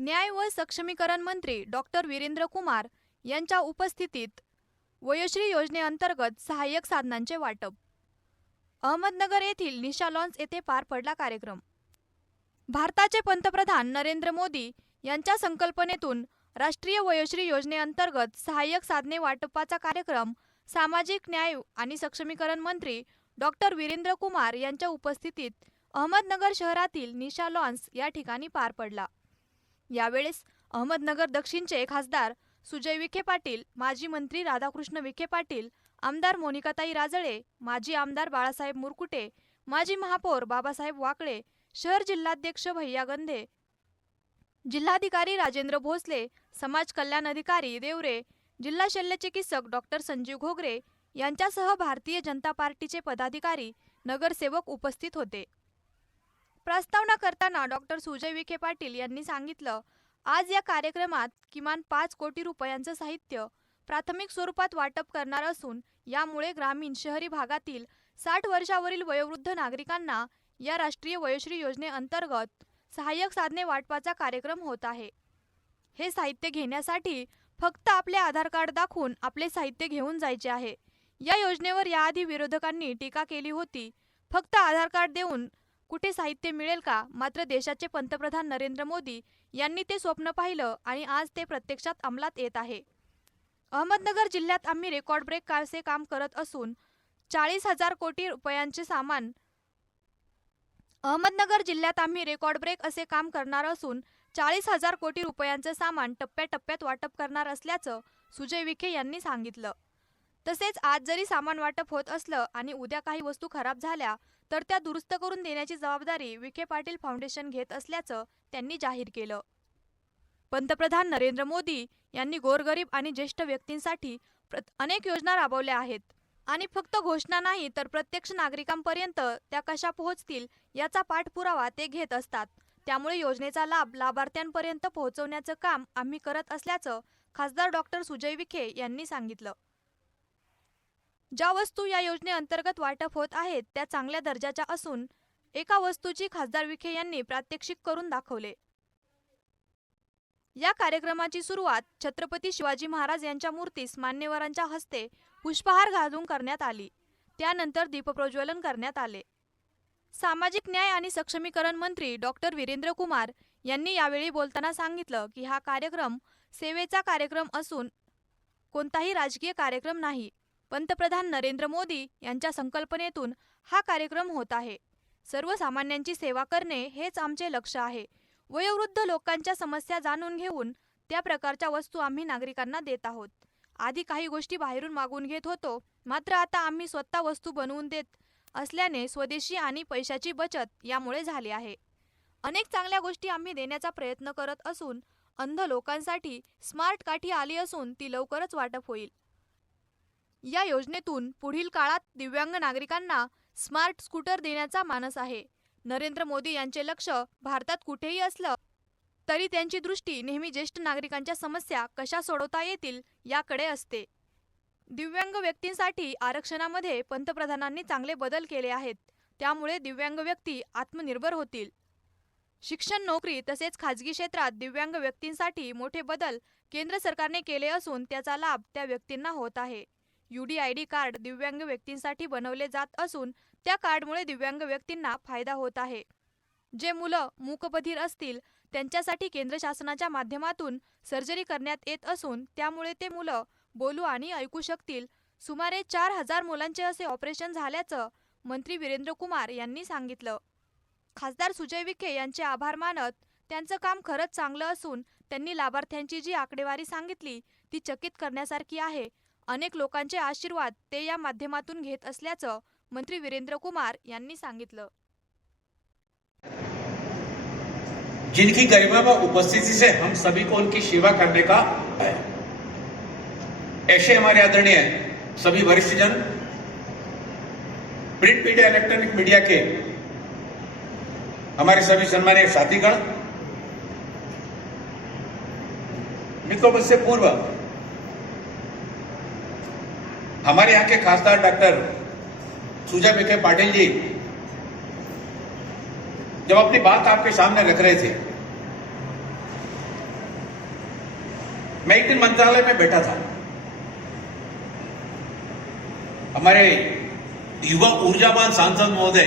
न्याय व सक्षमीकरण मंत्री डॉक्टर वीरेंद्र कुमार यांच्या उपस्थितीत वयोश्री योजनेअंतर्गत सहाय्यक साधनांचे वाटप. अहमदनगर येथील निशा लॉन्स येथे पार पडला कार्यक्रम. भारताचे पंतप्रधान नरेंद्र मोदी यांच्या संकल्पनेतून राष्ट्रीय वयोश्री योजनेअंतर्गत सहाय्यक साधने वाटपाचा कार्यक्रम सामाजिक न्याय आणि सक्षमीकरण मंत्री डॉक्टर वीरेंद्र कुमार यांच्या उपस्थितीत अहमदनगर शहरातील निशा लॉन्स या ठिकाणी पार पडला. यावेळेस अहमदनगर दक्षिणचे खासदार सुजय विखे पाटील, माजी मंत्री राधाकृष्ण विखे पाटील, आमदार मोनिकाताई राजळे, माजी आमदार बाळासाहेब मुरकुटे, माजी महापौर बाबासाहेब वाकळे, शहर जिल्हाध्यक्ष भैया गंधे, जिल्हाधिकारी राजेंद्र भोसले, समाज कल्याण अधिकारी देवरे, जिल्हा शल्यचिकित्सक डॉक्टर संजीव घोगरे यांच्यासह भारतीय जनता पार्टीचे पदाधिकारी, नगरसेवक उपस्थित होते. प्रस्तावना करताना डॉक्टर सुजय विखे पाटील यांनी सांगितलं, आज या कार्यक्रमात किमान 5 कोटी रुपयांचं साहित्य प्राथमिक स्वरूपात वाटप करणार असून यामुळे ग्रामीण शहरी भागातील 60 वर्षावरील वयोवृद्ध नागरिकांना या राष्ट्रीय वयोश्री योजनेअंतर्गत सहाय्यक साधने वाटपाचा कार्यक्रम होत आहे. हे साहित्य घेण्यासाठी फक्त आपले आधार कार्ड दाखवून आपले साहित्य घेऊन जायचे आहे. या योजनेवर याआधी विरोधकांनी टीका केली होती. फक्त आधार कार्ड देऊन कुठे साहित्य मिळेल का? मात्र देशाचे पंतप्रधान नरेंद्र मोदी यांनी ते स्वप्न पाहिलं आणि आज ते प्रत्यक्षात अंमलात येत आहे. अहमदनगर जिल्ह्यात आम्ही रेकॉर्ड ब्रेक असे काम करत असून 40,000 कोटी रुपयांचे सामान अहमदनगर जिल्ह्यात आम्ही रेकॉर्ड ब्रेक असे काम करणार असून 40,000 कोटी रुपयांचे सामान टप्प्याटप्प्यात वाटप करणार असल्याचं सुजय विखे यांनी सांगितलं. तसेच आज जरी सामान वाटप होत असलं आणि उद्या काही वस्तू खराब झाल्या तर त्या दुरुस्त करून देण्याची जबाबदारी विखे पाटील फाउंडेशन घेत असल्याचं त्यांनी जाहीर केलं. पंतप्रधान नरेंद्र मोदी यांनी गोरगरीब आणि ज्येष्ठ व्यक्तींसाठी अनेक योजना राबवल्या आहेत आणि फक्त घोषणा नाही तर प्रत्यक्ष नागरिकांपर्यंत त्या कशा पोहोचतील याचा पाठपुरावा ते घेत असतात. त्यामुळे योजनेचा लाभ लाभार्थ्यांपर्यंत पोहोचवण्याचं काम आम्ही करत असल्याचं खासदार डॉक्टर सुजय विखे यांनी सांगितलं. ज्या वस्तू या योजनेअंतर्गत वाटप होत आहेत त्या चांगल्या दर्जाच्या असून एका वस्तूची खासदार विखे यांनी प्रात्यक्षिक करून दाखवले. या कार्यक्रमाची सुरुवात छत्रपती शिवाजी महाराज यांच्या मूर्तीस मान्यवरांच्या हस्ते पुष्पहार घालून करण्यात आली. त्यानंतर दीपप्रज्वलन करण्यात आले. सामाजिक न्याय आणि सक्षमीकरण मंत्री डॉक्टर वीरेंद्र कुमार यांनी यावेळी बोलताना सांगितलं की हा कार्यक्रम सेवेचा कार्यक्रम असून कोणताही राजकीय कार्यक्रम नाही. पंतप्रधान नरेंद्र मोदी यांच्या संकल्पनेतून हा कार्यक्रम होत आहे. सर्वसामान्यांची सेवा करणे हेच आमचे लक्ष्य आहे. वयोवृद्ध लोकांच्या समस्या जाणून घेऊन त्या प्रकारच्या वस्तू आम्ही नागरिकांना देत आहोत. आधी काही गोष्टी बाहेरून मागून घेत होतो, मात्र आता आम्ही स्वतः वस्तू बनवून देत असल्याने स्वदेशी आणि पैशाची बचत यामुळे झाली आहे. अनेक चांगल्या गोष्टी आम्ही देण्याचा प्रयत्न करत असून अंध लोकांसाठी स्मार्ट काठी आली असून ती लवकरच वाटप होईल. या योजनेतून पुढील काळात दिव्यांग नागरिकांना स्मार्ट स्कूटर देण्याचा मानस आहे. नरेंद्र मोदी यांचे लक्ष भारतात कुठेही असलं तरी त्यांची दृष्टी नेहमी ज्येष्ठ नागरिकांच्या समस्या कशा सोडवता येतील याकडे असते. दिव्यांग व्यक्तींसाठी आरक्षणामध्ये पंतप्रधानांनी चांगले बदल केले आहेत. त्यामुळे दिव्यांग व्यक्ती आत्मनिर्भर होतील. शिक्षण, नोकरी तसेच खाजगी क्षेत्रात दिव्यांग व्यक्तींसाठी मोठे बदल केंद्र सरकारने केले असून त्याचा लाभ त्या व्यक्तींना होत आहे. UDID कार्ड दिव्यांग व्यक्तींसाठी बनवले जात असून त्या कार्डमुळे दिव्यांग व्यक्तींना फायदा होत आहे. जे मुलं मूकबधिर असतील त्यांच्यासाठी केंद्र शासनाच्या माध्यमातून सर्जरी करण्यात येत असून त्यामुळे ते मुलं बोलू आणि ऐकू शकतील. सुमारे 4,000 मुलांचे असे ऑपरेशन झाल्याचं मंत्री वीरेंद्र कुमार यांनी सांगितलं. खासदार सुजय विखे यांचे आभार मानत त्यांचं काम खरंच चांगलं असून त्यांनी लाभार्थ्यांची जी आकडेवारी सांगितली ती चकित करण्यासारखी आहे. अनेक लोकांचे आशीर्वाद ते या माध्यमातून घेत असल्याचं मंत्री वीरेंद्र कुमार यांनी सांगितलं. जिनकी गरिमा व उपस्थिति से हम सभी को उनकी सेवा करने का है, ऐसे हमारे आदरणीय सभी वरिष्ठ जन, प्रिंट मीडिया, इलेक्ट्रॉनिक मीडिया के हमारे सभी सम्मानीय साथीगण, मित्रों, मुझसे पूर्व हमारे यहाँ के खासदार डॉक्टर सुजय विखे पाटिल जी जब अपनी बात आपके सामने रख रहे थे मैं एक दिन मंत्रालय में बैठा था, हमारे युवा ऊर्जावान सांसद महोदय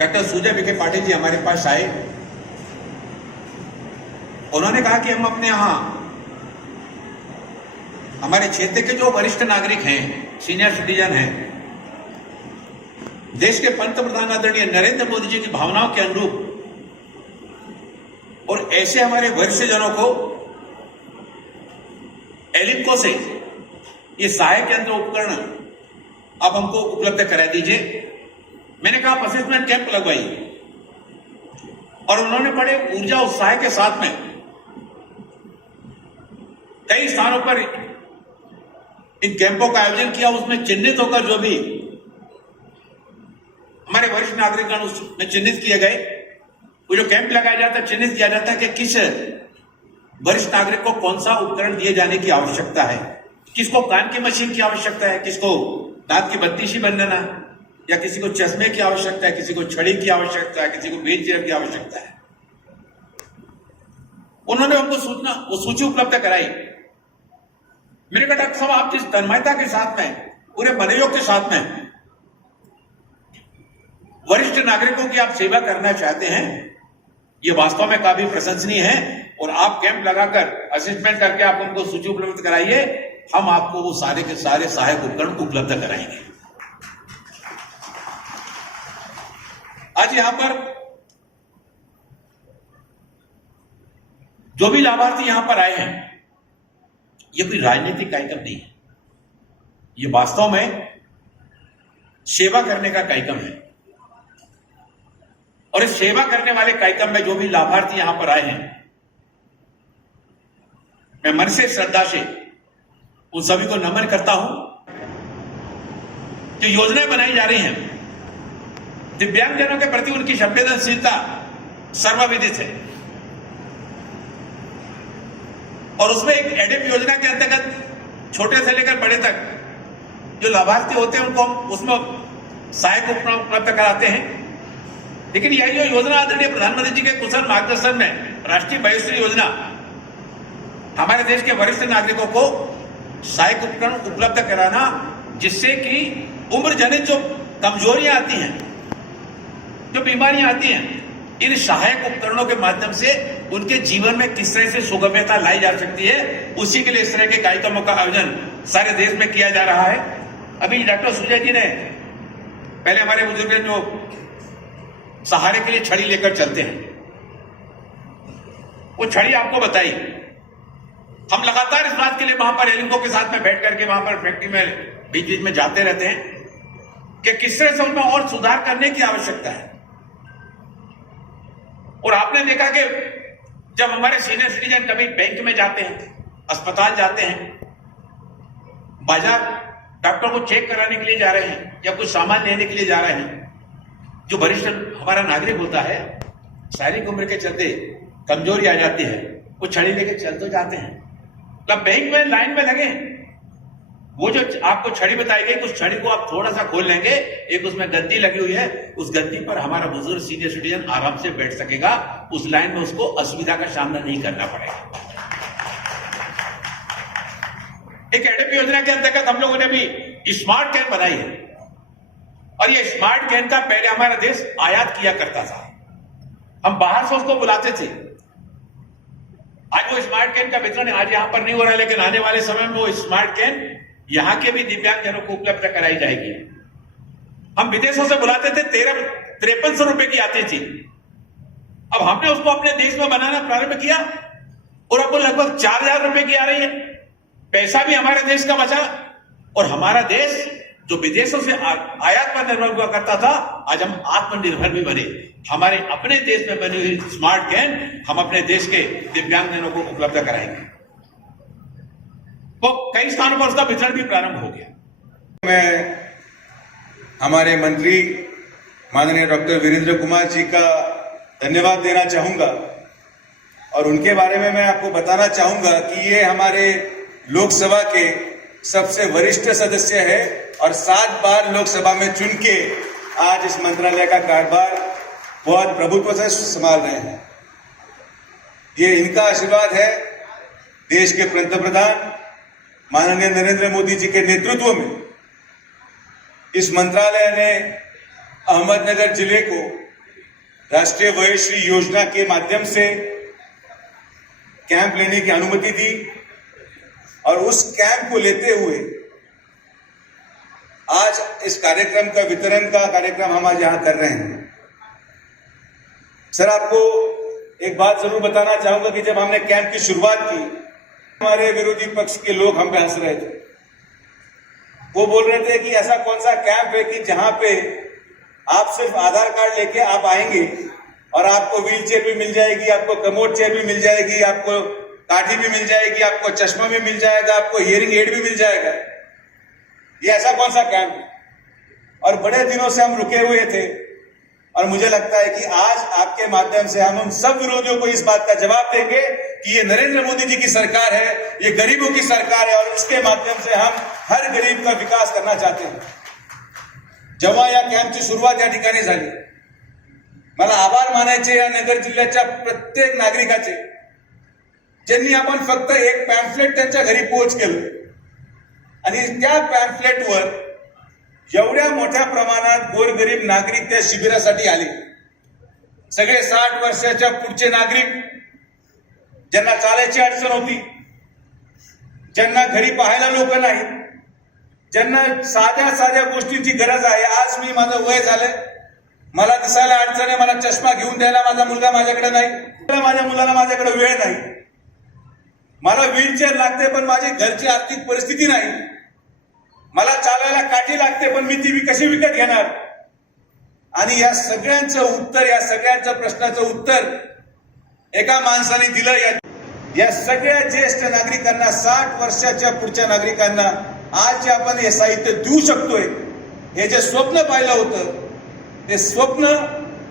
डॉक्टर सुजय विखे पाटिल जी हमारे पास आए। उन्होंने कहा कि हम अपने यहां हमारे क्षेत्र के जो वरिष्ठ नागरिक हैं, सीनियर सिटीजन हैं, देश के पंतप्रधान आदरणीय नरेंद्र मोदी जी की भावनाओं के अनुरूप और ऐसे हमारे वरिष्ठ जनों को एलिम्को से ये सहायक यंत्र उपकरण अब हमको उपलब्ध करा दीजिए। मैंने कहा आप असेसमेंट कैंप लगवाइए, और उन्होंने बड़े ऊर्जा उत्साह के साथ में कई स्थानों पर इन कैंपों का आयोजन किया। उसमें चिन्हित होकर जो भी हमारे वरिष्ठ नागरिकगण उसमें चिन्हित किए गए, वो जो कैंप लगाया जाता है चिन्हित किया जाता है कि किस वरिष्ठ नागरिक को कौन सा उपकरण दिए जाने की आवश्यकता है, किसको कान की मशीन की आवश्यकता है, किसको दांत की बत्तीशी बनाना, या किसी को चश्मे की आवश्यकता है, किसी को छड़ी की आवश्यकता है, किसी को व्हील चेयर की आवश्यकता है। उन्होंने हमको वो सूची उपलब्ध कराई। मैंने कहा डॉक्टर साहब आप जिस तन्मयता के साथ में, पूरे मनोयोग के साथ में वरिष्ठ नागरिकों की आप सेवा करना चाहते हैं, ये वास्तव में काफी प्रशंसनीय है। और आप कैंप लगाकर असेसमेंट करके आप उनको सूची उपलब्ध कराइए, हम आपको वो सारे के सारे सहायक उपकरण उपलब्ध कराएंगे। आज यहां पर जो भी लाभार्थी यहां पर आए हैं, ये कोई राजनीतिक कार्यक्रम नहीं है, ये वास्तव में सेवा करने का कार्यक्रम है। और इस सेवा करने वाले कार्यक्रम में जो भी लाभार्थी यहां पर आए हैं, मैं मन से श्रद्धा से उन सभी को नमन करता हूं। जो योजनाएं बनाई जा रही हैं, दिव्यांगजनों के प्रति उनकी संवेदनशीलता सर्वविदित है, और उसमें एक एडिप योजना के अंतर्गत छोटे से लेकर बड़े तक जो लाभार्थी होते हैं उनको हम उसमें सहायक उपकरण उपलब्ध कराते हैं। लेकिन यह जो योजना आदरणीय प्रधानमंत्री जी के कुशल मार्गदर्शन में राष्ट्रीय वयोश्री योजना हमारे देश के वरिष्ठ नागरिकों को सहायक उपकरण उपलब्ध कराना, जिससे कि उम्र जनित जो कमजोरियां आती हैं, जो बीमारियां आती हैं, इन सहायक उपकरणों के माध्यम से उनके जीवन में किस तरह से सुगम्यता लाई जा सकती है, उसी के लिए इस तरह के कार्यक्रमों का आयोजन सारे देश में किया जा रहा है। अभी डॉक्टर सुजय जी ने पहले हमारे बुजुर्ग जो सहारे के लिए छड़ी लेकर चलते हैं, वो छड़ी आपको बताई। हम लगातार इस बात के लिए वहां पर एलिम्को के साथ में बैठ करके वहां पर फैक्ट्री में बीच बीच में जाते रहते हैं कि किस तरह से उनमें और सुधार करने की आवश्यकता है। और आपने देखा कि जब हमारे सीनियर सिटीजन कभी बैंक में जाते हैं, अस्पताल जाते हैं, बाजार डॉक्टर को चेक कराने के लिए जा रहे हैं या कुछ सामान लेने के लिए जा रहे हैं, जो वरिष्ठ हमारा नागरिक होता है, शारीरिक उम्र के चलते कमजोरी आ जाती है, वो छड़ी लेके चल तो जाते हैं। तब बैंक में लाइन में लगे, वो जो आपको छड़ी बताई गई, उस छड़ी को आप थोड़ा सा खोल लेंगे, एक उसमें गद्दी लगी हुई है, उस गद्दी पर हमारा बुजुर्ग सीनियर सिटीजन आराम से बैठ सकेगा, उस लाइन में उसको असुविधा का सामना नहीं करना पड़ेगा। एक एडिप योजना के अंतर्गत हम लोगों ने भी स्मार्ट कैन बनाई है, और ये स्मार्ट कैन का पहले हमारा देश आयात किया करता था, हम बाहर से उसको बुलाते थे। आज वो स्मार्ट कैन का वितरण आज यहां पर नहीं हो रहा है, लेकिन आने वाले समय में वो स्मार्ट कैन यहां के भी दिव्यांगजनों को उपलब्ध कराई जाएगी। हम विदेशों से बुलाते थे, 5300 रुपए की आती थी, अब हमने उसको अपने देश में बनाना प्रारंभ किया और अब वो लगभग 4000 रुपए की आ रही है। पैसा भी हमारे देश का बचा, और हमारा देश जो विदेशों से आयात पर निर्भर हुआ करता था, आज हम आत्मनिर्भर भी बने। हमारे अपने देश में बनी हुई स्मार्ट कैन हम अपने देश के दिव्यांगजनों को उपलब्ध कराएंगे। तो कई स्थानों पर उसका वितरण भी प्रारंभ हो गया। मैं हमारे मंत्री माननीय डॉक्टर वीरेंद्र कुमार जी का धन्यवाद देना चाहूंगा, और उनके बारे में मैं आपको बताना चाहूंगा कि ये हमारे लोकसभा के सबसे वरिष्ठ सदस्य है और 7 बार लोकसभा में चुन के आज इस मंत्रालय का कार्यभार बहुत प्रभुत्व से संभाल रहे हैं। ये इनका आशीर्वाद है देश के पंतप्रधान माननीय नरेंद्र मोदी जी के नेतृत्व में इस मंत्रालय ने अहमदनगर जिले को राष्ट्रीय वयोश्री योजना के माध्यम से कैंप लेने की अनुमति दी और उस कैंप को लेते हुए आज इस कार्यक्रम का वितरण का कार्यक्रम हम आज यहां कर रहे हैं। सर, आपको एक बात जरूर बताना चाहूंगा कि जब हमने कैंप की शुरुआत की, हमारे विरोधी पक्ष के लोग हम पे हंस रहे थे। वो बोल रहे थे कि ऐसा कौन सा कैंप है कि जहां पे आप सिर्फ आधार कार्ड लेके आप आएंगे और आपको व्हील चेयर भी मिल जाएगी, आपको कमोड चेयर भी मिल जाएगी, आपको काठी भी मिल जाएगी, आपको चश्मा भी मिल जाएगा, आपको हियरिंग एड भी मिल जाएगा। ये ऐसा कौन सा कैंप है? और बड़े दिनों से हम रुके हुए थे और मुझे लगता है कि आज आपके माध्यम से हम सब विरोधियों को इस बात का जवाब देंगे कि ये नरेंद्र मोदी जी की सरकार है, ये गरीबों की सरकार है और इसके माध्यम से हम हर गरीब का विकास करना चाहते हैं। जेव्हा या कॅम्पची सुरुवात या ठिकाणी झाली, मला आभार मानायचे या नगर जिल्ह्याच्या प्रत्येक नागरिकाचे, ज्यांनी आपण फक्त एक पॅम्फलेट त्यांच्या घरी पोच केलं आणि त्या पॅम्फलेटवर एवढ्या मोठ्या प्रमाणात गोरगरीब नागरिक त्या शिबिरासाठी आले। सगळे 60 वर्षाच्या पुढचे नागरिक, ज्यांना चालायची अडचण होती, ज्यांना घरी पाहायला लोक नाही, ज्यांना साध्या साध्या गोष्टींची गरज आहे। आज मी माझं वय झालंय, मला दिसायला अडचण आहे, मला चष्मा घेऊन द्यायला माझा मुलगा माझ्याकडे नाही, माझ्या मुलाला माझ्याकडे वेळ नाही, मला व्हीलचेअर लागते पण माझी घरची आर्थिक परिस्थिती नाही, मला चालायला काठी लागते पण मी ती कशी विकत घेणार। आणि या सगळ्यांचं उत्तर, या सगळ्यांच्या प्रश्नाचं उत्तर एका माणसाने दिलं। या सगळ्या ज्येष्ठ नागरिकांना, 60 वर्षाच्या पुढच्या नागरिकांना आज जे आपण हे साहित्य देऊ शकतोय, हे जे स्वप्न पाहिलं होतं, ते स्वप्न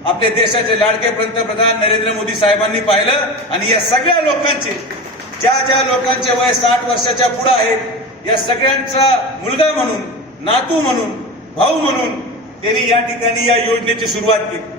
आपल्या देशाचे लाडके पंतप्रधान नरेंद्र मोदी साहेबांनी पाहिलं। आणि या सगळ्या लोकांचे, ज्या लोकांचे वय 60 वर्षाच्या पुढे आहेत, या सगळ्यांचा मुलगा म्हणून, नातू म्हणून, भाऊ म्हणून त्यांनी या ठिकाणी या योजनेची सुरुवात केली।